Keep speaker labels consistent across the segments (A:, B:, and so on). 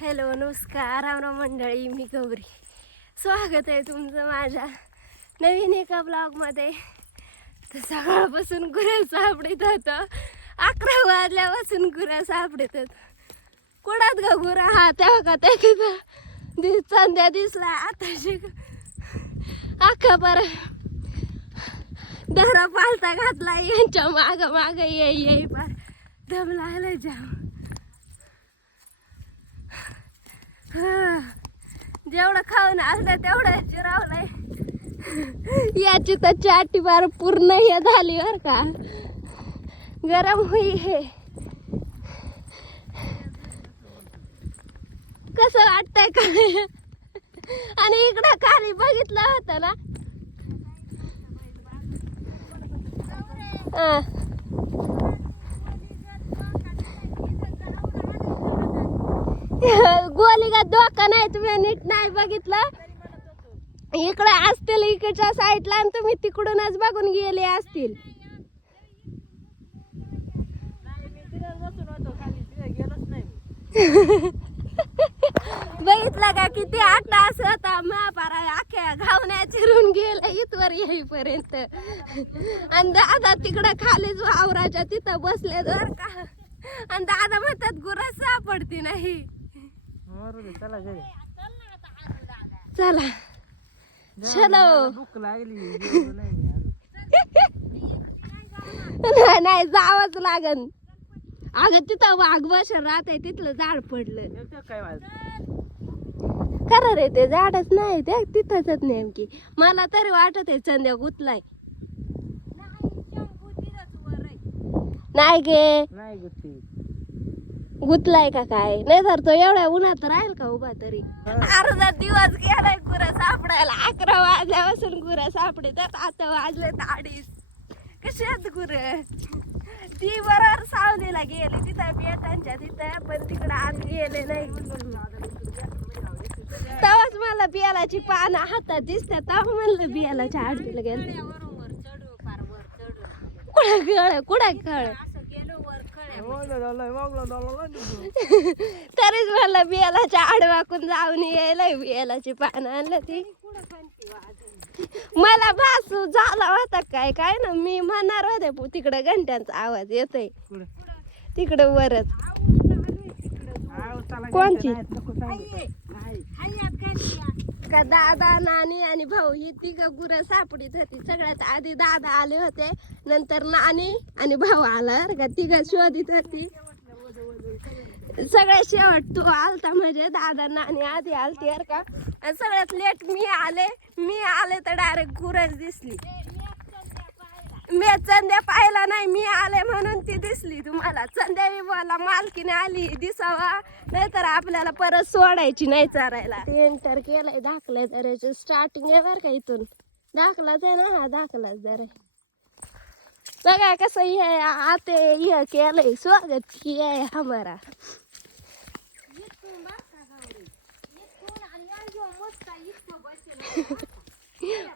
A: Hello नमस्कार रामराम मंडळी मी गौरी. स्वागत आहे तुमचं माझ्या नवीन एका ब्लॉगमध्ये तर सकाळपासून गुरं सापडत होतं. अकरा वाजल्यापासून गुरं सापडत कुडात ग गुरा? हा तेव्हा का ते तिथं दिस संध्या दिसला. आता शिक अख्खा पर दरा पालता घातला. यांच्या माग माग ये ये पार दम लागला जाम हा. जेवढं खाऊन असलं तेवढं जिरावलंय. याची तर चाटी बार पूर्ण हे झाली बर का. गरम होई हे. कसं वाटतंय का? आणि इकडं खाली बघितलं होतं ना हा. गोली का धोका नाही तुम्ही नीट नाही बघितलं? इकडे असतील इकडच्या साईडला आणि तुम्ही तिकडूनच बघून गेले असतील. बघितलं का किती आठ तास होता महापारा अख्या घावण्या चिरून गेलं इथवर येईपर्यंत. आणि दादा तिकडं खालीच वावराच्या तिथं बसले जर का. आणि दादा म्हणतात गुरस सापडती नाही.
B: चला घरी.
A: चला. चलो.
B: भूक लागली जेवलो नाही मी अजून.
A: नाही नाही जावंच लागन. अगं तिथं वाघ बसर राहते तिथलं झाड पडलं.
B: काय
A: खरं रे ते झाडच नाही ते तिथंच नेमकी. मला तरी वाटत आहे चंद्या गुतलाय. नाही गे.
B: नाही गुत्ती
A: गुतलाय का काय? नाही तर तो एवढ्या उन्हात राहील का उभा तरी? अर्धा दिवस गेलाय गुरं सापडायला. अकरा वाजल्यापासून गुरं तर आता वाजले अडीच. कशी आहेत गुरं? ती बरोबर सावलीला गेली तिथं बेटांच्या तिथं पण तिकडं आत गेले नाही. तेव्हाच मला बियालाची पानं हातात दिसतात. तेव्हा म्हणलं बियालाच्या आडवीला गेलं कुठं कळ कुठं कळ तरीच मला बियालाच्या आडवाकून जाऊन यायला बियालाची पानं आणलं ती मला भास झाला होता काय काय ना मी म्हणणार होते तिकडं घंट्यांचा आवाज येतोय? तिकडं वरच कोणची?
B: तर नाहीत, नको सांगू.
A: का दादा नानी आणि भाऊ ही तिघ गुरं सापडीत होती. सगळ्यात आधी दादा आले होते नंतर नानी आणि भाऊ आला का. तिघ शोधित होती. सगळ्यात शेवट तू आलता म्हणजे दादा नानी आधी आलती का. सगळ्यात लेट मी आले मी आले तर डायरेक्ट गुरच दिसली. मी चंद्या पाहिला नाही मी आले म्हणून ती दिसली. तुम्हाला चंद्या मला मालकीने आली दिसावा. नाहीतर आपल्याला परत सोडायची नाही चारायला. एंटर केलंय दाखलाय जरा स्टार्टिंग आहे बरं का इथून. दाखलाच आहे ना हा दाखलाच जरा. बघा कसं हे आते हे केलंय स्वागत की आहे हमारा.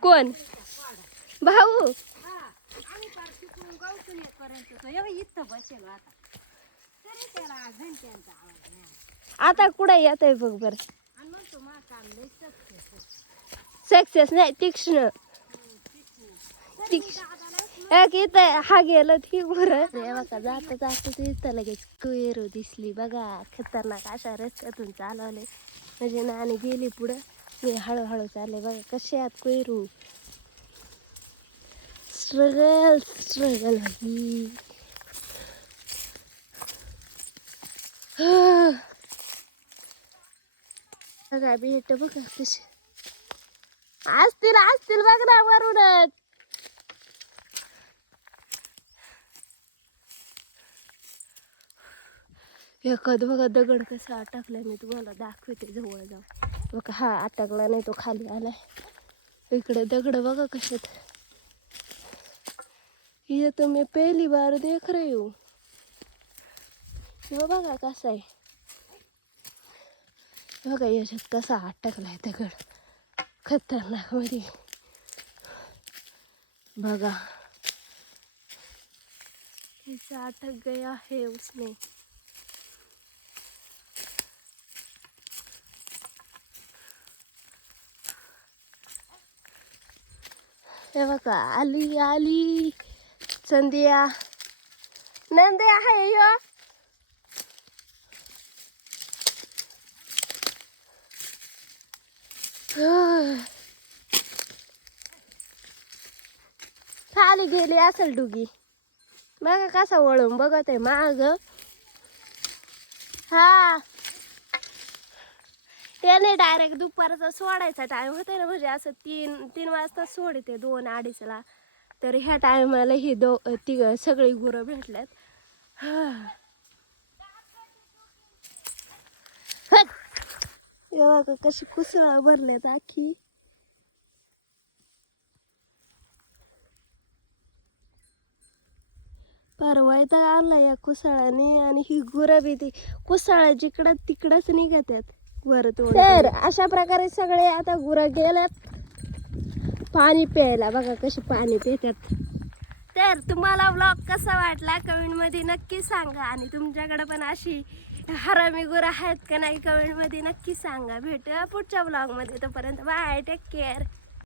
A: कोण? भाऊ? आता कुठं येत आहे बघ बर. सक्सेस नाही तीक्ष्ण. तीक्ष्ण. एक इथं हा गेलं ती बरं. रे बघा जाता जाता इथं लगेच कुयरू दिसली. बघा खतरनाक अशा रस्त्यातून चालवले. म्हणजे नाणी गेली पुढं. मी हळूहळू चालले. बघा कसे आहात कुयरू. स्ट्रगल स्ट्रगल ही बघा भेट बघा कशी असतील असतील बघ ना वरूनच एखाद बघा दगड कसा अटकला मी तुम्हाला दाखवते जवळ जाऊन बघा हा अटकला नाही तो खाली आलाय इकडे दगड बघा कशात ये तो मैं पहली बार देख रही हूँ। हे कसा है बघा याच्यात कसा अटकला दगड. खतरनाक मध्ये. बघा. ऐसा अटक गया है उसने. हे बघा, आली आली. संध्या नंदे आहे ह्यो. खाली गेली असेल डुगी बघा कसा वळून बघत आहे माग हा त्याने डायरेक्ट दुपारचा सोडायचा टाइम होता ना म्हणजे असं तीन तीन वाजता सोडते दोन अडीचला तर ह्या टायमाला हे दो ती सगळी गुरं भेटल्यात. कशी कुसळा भरल्यात आखी. परवायता आणला या कुसाळाने आणि ही गुरं बी ती कुसाळा जिकडं तिकडंच निघतात वर तर अशा प्रकारे सगळे आता गुरं गेल्यात. पाणी प्यायला. बघा कशी पाणी पितात. तर तुम्हाला ब्लॉग कसा वाटला कमेंटमध्ये नक्की सांगा. आणि तुमच्याकडे पण अशी हरामी गुरं आहेत का नाही कमेंटमध्ये नक्की सांगा. भेटूया पुढच्या ब्लॉगमध्ये तोपर्यंत बाय टेक केअर